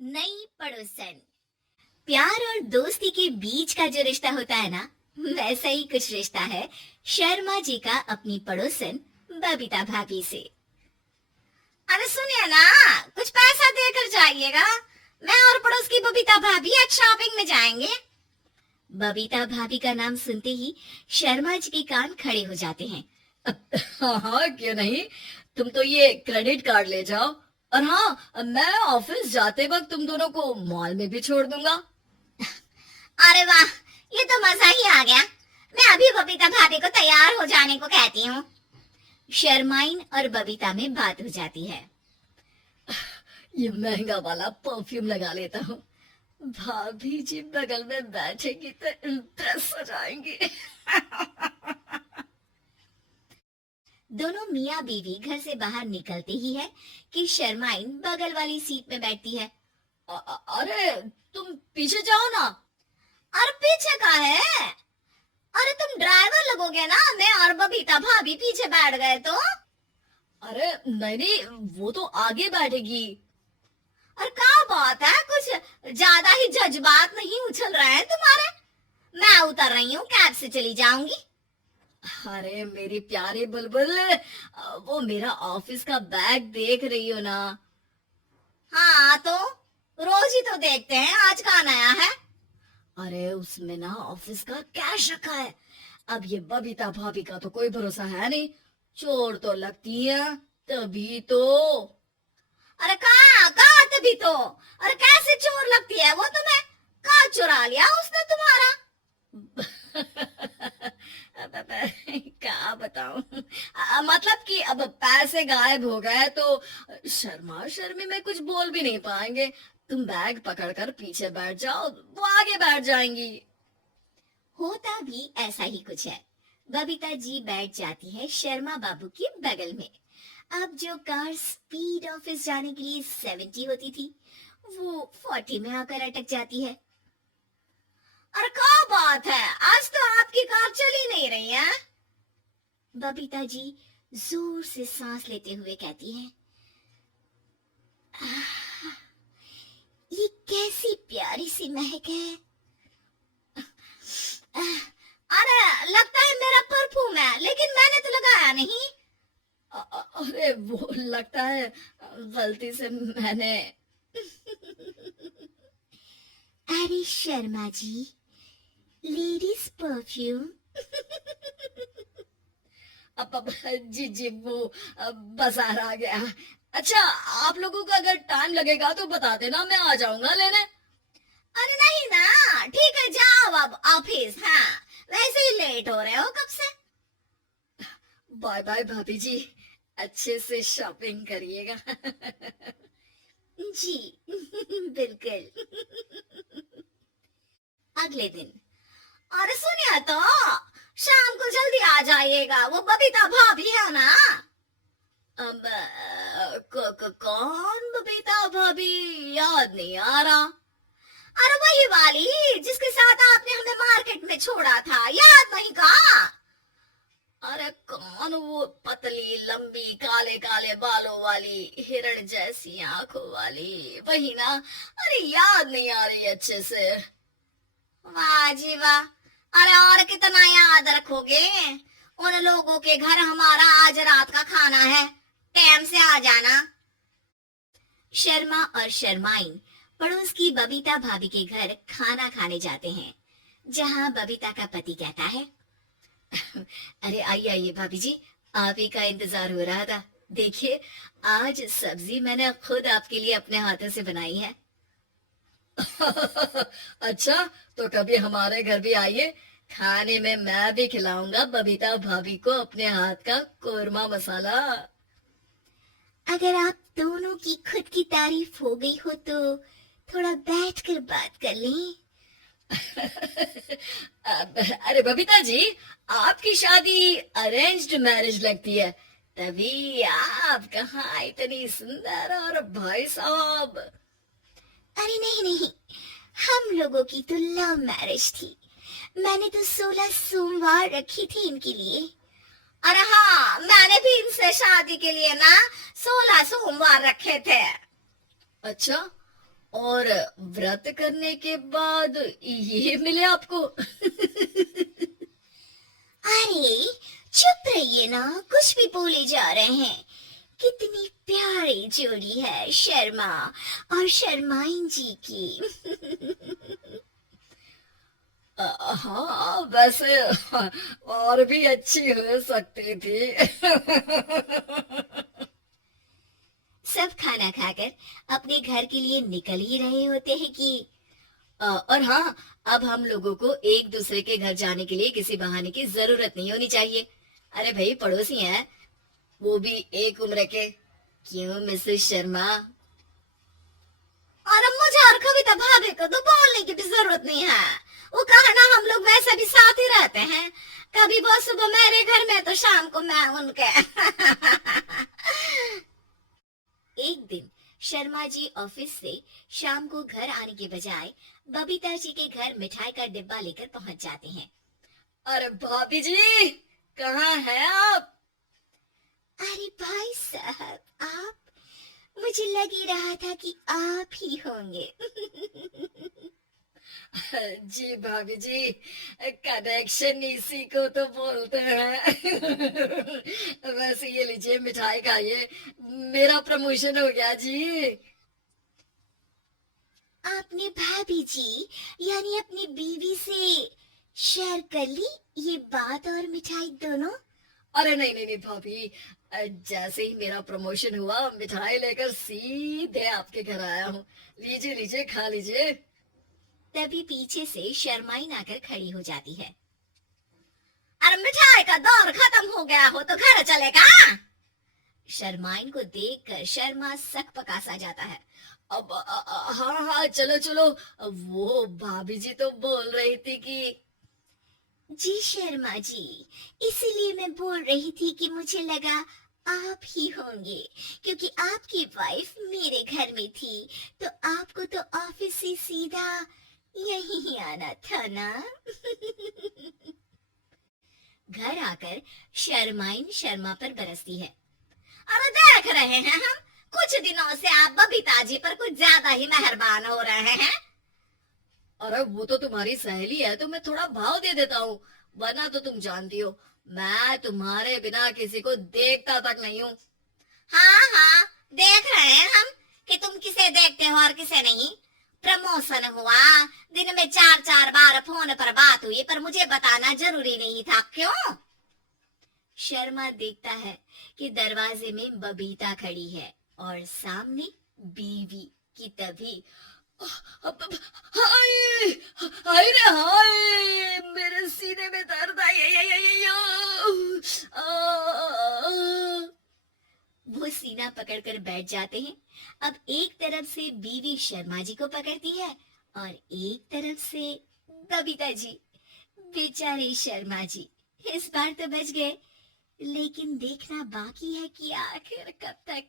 नई पड़ोसन। प्यार और दोस्ती के बीच का जो रिश्ता होता है ना, वैसा ही कुछ रिश्ता है शर्मा जी का अपनी पड़ोसन बबीता भाभी से। अरे सुनिए ना, कुछ पैसा देकर जाइएगा। मैं और पड़ोस की बबीता भाभी आज शॉपिंग में जाएंगे। बबीता भाभी का नाम सुनते ही शर्मा जी के कान खड़े हो जाते हैं। हाँ हाँ, क्यों नहीं। तुम तो ये क्रेडिट कार्ड ले जाओ। और हाँ, मैं ऑफिस जाते वक्त तुम दोनों को मॉल में भी छोड़ दूंगा। अरे वाह, ये तो मजा ही आ गया। मैं अभी बबीता भाभी को तैयार हो जाने को कहती हूँ। शर्माइन और बबीता में बात हो जाती है। ये महंगा वाला परफ्यूम लगा लेता हूँ। भाभी जी बगल में बैठेगी तो इम्प्रेस हो जाएंगी। दोनों मियाँ बीवी घर से बाहर निकलते ही है कि शर्माइन बगल वाली सीट में बैठती है। अरे तुम पीछे जाओ ना। और पीछे का है? अरे तुम ड्राइवर लगोगे ना, मैं और बबीता भाभी पीछे बैठ गए तो। अरे नहीं नहीं, वो तो आगे बैठेगी। और क्या बात है, कुछ ज्यादा ही जज्बात नहीं उछल रहे हैं तुम्हारे? मैं उतर रही हूँ, कैब से चली जाऊंगी। अरे मेरी प्यारी बुलबुल, वो मेरा ऑफिस का बैग देख रही हो ना। हाँ तो रोज ही तो देखते हैं, आज कहाँ नया है? अरे उसमें ना ऑफिस का कैश रखा है। अब ये बबीता भाभी का तो कोई भरोसा है नहीं, चोर तो लगती है तभी तो। अरे कहाँ कहाँ तभी तो। अरे कैसे चोर लगती है वो तुम्हें? कहाँ चुरा लिया उसने तुम्हारा? क्या बताऊं। मतलब कि अब पैसे गायब हो गए तो शर्मा शर्मी में कुछ बोल भी नहीं पाएंगे। तुम बैग पकड़कर पीछे बैठ जाओ, वो आगे बैठ जाएंगी। होता भी ऐसा ही कुछ है। बबीता जी बैठ जाती है शर्मा बाबू के बगल में। अब जो कार स्पीड ऑफिस जाने के लिए 70 होती थी, वो 40 में आकर अटक जाती है। अरे क्या बात है, आज तो आपकी कार चल ही नहीं रही है। बबीता जी जोर से सांस लेते हुए कहती है, ये कैसी प्यारी सी महक है। अरे लगता है मेरा परफ्यूम है, लेकिन मैंने तो लगाया नहीं। अरे वो लगता है गलती से मैंने। अरे शर्मा जी, लेडीज परफ्यूम। अब जी जी, वो बाजार आ गया। अच्छा, आप लोगों को अगर टाइम लगेगा तो बता देना, मैं आ जाऊंगा लेने। अरे नहीं ना, ठीक है जाओ अब ऑफिस। हाँ, वैसे ही लेट हो रहे हो कब से। बाय बाय भाभी जी, अच्छे से शॉपिंग करिएगा। जी बिल्कुल। अगले दिन। अरे सुनिए तो, शाम को जल्दी आ जाइएगा, वो बबीता भाभी है ना। अब कौन बबीता भाभी? याद नहीं आ रहा। अरे वही वाली जिसके साथ आपने हमें मार्केट में छोड़ा था, याद नहीं का? अरे कौन वो पतली लंबी काले काले बालों वाली हिरण जैसी आंखों वाली, वही ना। अरे याद नहीं आ रही अच्छे से। वाह जी वाह। अरे और कितना याद रखोगे? उन लोगों के घर हमारा आज रात का खाना है, टाइम से आ जाना। शर्मा और शर्माइन पड़ोस की बबीता भाभी के घर खाना खाने जाते हैं, जहां बबीता का पति कहता है, अरे आइए आइए भाभी जी, आप ही का इंतजार हो रहा था। देखिए, आज सब्जी मैंने खुद आपके लिए अपने हाथों से बनाई है। अच्छा, तो कभी हमारे घर भी आइए, खाने में मैं भी खिलाऊंगा बबीता भाभी को अपने हाथ का कोरमा मसाला। अगर आप दोनों की खुद की तारीफ हो गई हो तो थोड़ा बैठकर बात कर लें। अरे बबीता जी, आपकी शादी अरेंज्ड मैरिज लगती है, तभी आप कहाँ इतनी सुंदर। और भाई साहब। अरे नहीं नहीं, हम लोगों की तो लव मैरिज थी। मैंने तो 16 सोमवार रखी थी इनके लिए। अरे हाँ, मैंने भी इनसे शादी के लिए ना 16 सोमवार रखे थे। अच्छा, और व्रत करने के बाद ये मिले आपको? अरे चुप रहिए ना, कुछ भी बोले जा रहे हैं। कितनी प्यारी जोड़ी है शर्मा और शर्माइन जी की। हाँ वैसे और भी अच्छी हो सकती थी। सब खाना खाकर अपने घर के लिए निकल ही रहे होते हैं कि और हाँ, अब हम लोगों को एक दूसरे के घर जाने के लिए किसी बहाने की जरूरत नहीं होनी चाहिए। अरे भाई पड़ोसी हैं, वो भी एक उम्र के। क्यों मिसेस शर्मा? और अब मुझे और कविता भाभी को तो बोलने की भी जरूरत नहीं है। वो कहा ना, हम लोग वैसे भी साथ ही रहते हैं। कभी वो सुबह मेरे घर में तो शाम को मैं उनके। एक दिन शर्मा ऑफिस से शाम को घर आने के बजाय बबीता जी के घर मिठाई का डिब्बा लेकर पहुंच जाते हैं। अरे भाभी जी, कहाँ हैं आप? अरे भाई साहब, आप, मुझे लग ही रहा था कि आप ही होंगे। जी भाभी जी, कनेक्शन इसी को तो बोलते हैं। वैसे ये लीजिए मिठाई खाइए, मेरा प्रमोशन हो गया जी। आपने भाभी जी यानी अपनी बीवी से शेयर कर ली ये बात और मिठाई दोनों? अरे नहीं नहीं नहीं भाभी, जैसे ही मेरा प्रमोशन हुआ मिठाई लेकर सीधे आपके घर आया हूँ। लीजिए लीजिए, खा लीजिए। तभी पीछे से शर्माइन आकर खड़ी हो जाती है। अरे मिठाई का दौर खत्म हो गया हो तो घर चलेगा? शर्माइन को देखकर शर्मा सक पकासा जाता है। अब हाँ हाँ, चलो चलो। वो भाभी जी तो बोल रही थी कि जी शर्मा जी, इसीलिए मैं बोल रही थी कि मुझे लगा आप ही होंगे, क्योंकि आपकी वाइफ मेरे घर में थी, तो आपको तो ऑफिस से सीधा यहीं ही आना था ना। घर आकर शर्माइन शर्मा पर बरसती है। अरे देख रहे हैं हम, कुछ दिनों से आप बबीता जी पर कुछ ज्यादा ही मेहरबान हो रहे हैं। अरे वो तो तुम्हारी सहेली है तो मैं थोड़ा भाव दे देता हूँ, वरना तो तुम जानती हो मैं तुम्हारे बिना किसी को देखता तक नहीं हूँ। हाँ हाँ, देख रहे हैं हम कि तुम किसे देखते हो और किसे नहीं। प्रमोशन हुआ, दिन में 4-4 बार फोन पर बात हुई, पर मुझे बताना जरूरी नहीं था, क्यों? शर्मा देखता है कि दरवाजे में बबीता खड़ी है और सामने बीवी की। तभी हाय हाय रे हाय, मेरे सीने में दर्द वो सीना पकड़कर बैठ जाते हैं। अब एक तरफ से बीवी शर्मा जी को पकड़ती है और एक तरफ से बबीता जी। बेचारे शर्मा जी इस बार तो बच गए, लेकिन देखना बाकी है कि आखिर कब तक।